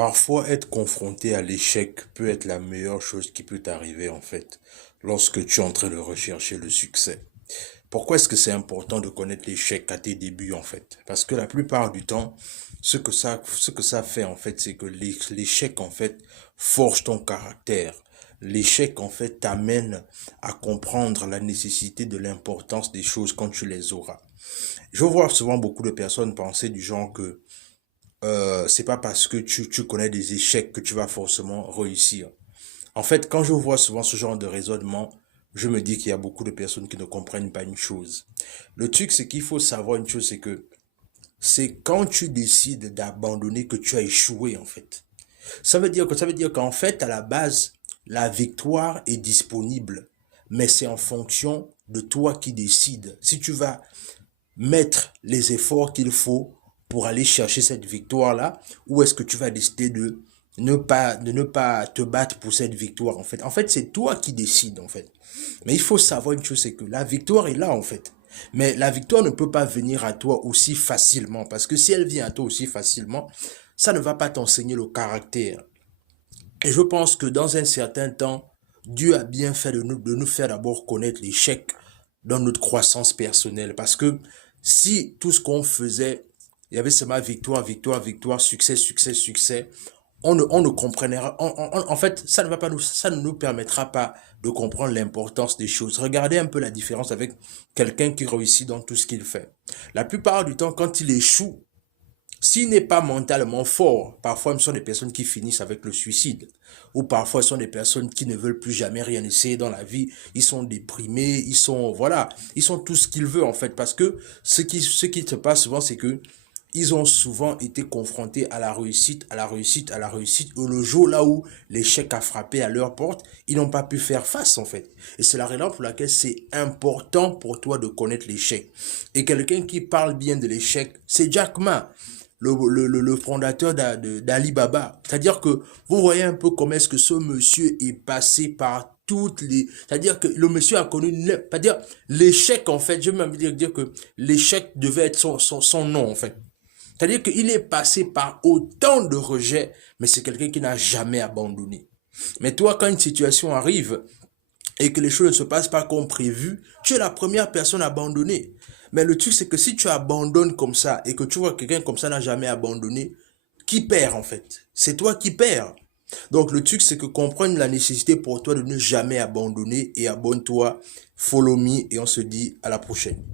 Parfois, être confronté à l'échec peut être la meilleure chose qui peut t'arriver en fait, lorsque tu es en train de rechercher le succès. Pourquoi est-ce que c'est important de connaître l'échec à tes débuts en fait? Parce que la plupart du temps, ce que ça fait en fait, c'est que l'échec en fait forge ton caractère. L'échec en fait t'amène à comprendre la nécessité de l'importance des choses quand tu les auras. Je vois souvent beaucoup de personnes penser du genre que c'est pas parce que tu connais des échecs que tu vas forcément réussir. En fait, quand je vois souvent ce genre de raisonnement, je me dis qu'il y a beaucoup de personnes qui ne comprennent pas une chose. Le truc, c'est qu'il faut savoir une chose, c'est que c'est quand tu décides d'abandonner que tu as échoué, en fait. Ça veut dire qu'en fait, à la base, la victoire est disponible, mais c'est en fonction de toi qui décides. Si tu vas mettre les efforts qu'il faut pour aller chercher cette victoire-là, ou est-ce que tu vas décider de ne pas te battre pour cette victoire, en fait. En fait, c'est toi qui décides, en fait. Mais il faut savoir une chose, c'est que la victoire est là, en fait. Mais la victoire ne peut pas venir à toi aussi facilement, parce que si elle vient à toi aussi facilement, ça ne va pas t'enseigner le caractère. Et je pense que dans un certain temps, Dieu a bien fait de nous faire d'abord connaître l'échec dans notre croissance personnelle. Parce que si tout ce qu'on faisait, il y avait seulement victoire, victoire, victoire, succès, succès, succès, on ne comprendra, en fait, ça ne nous permettra pas de comprendre l'importance des choses. Regardez un peu la différence avec quelqu'un qui réussit dans tout ce qu'il fait. La plupart du temps, quand il échoue, s'il n'est pas mentalement fort, parfois ce sont des personnes qui finissent avec le suicide. Ou parfois ce sont des personnes qui ne veulent plus jamais rien essayer dans la vie. Ils sont déprimés, voilà, ils sont tout ce qu'ils veulent en fait. Parce que ce qui se passe souvent, c'est que ils ont souvent été confrontés à la réussite, à la réussite, à la réussite. Et le jour là où l'échec a frappé à leur porte, ils n'ont pas pu faire face en fait. Et c'est la raison pour laquelle c'est important pour toi de connaître l'échec. Et quelqu'un qui parle bien de l'échec, c'est Jack Ma, le fondateur d'Alibaba. C'est-à-dire que vous voyez un peu comment est-ce que ce monsieur est passé par toutes les... C'est-à-dire que le monsieur a connu... C'est-à-dire l'échec, en fait, je vais même dire que l'échec devait être son nom, en fait. C'est-à-dire qu'il est passé par autant de rejets, mais c'est quelqu'un qui n'a jamais abandonné. Mais toi, quand une situation arrive, et que les choses ne se passent pas comme prévu, tu es la première personne à abandonner. Mais le truc, c'est que si tu abandonnes comme ça et que tu vois que quelqu'un comme ça n'a jamais abandonné, qui perd en fait? C'est toi qui perds. Donc le truc, c'est que comprendre la nécessité pour toi de ne jamais abandonner et abonne-toi, follow me et on se dit à la prochaine.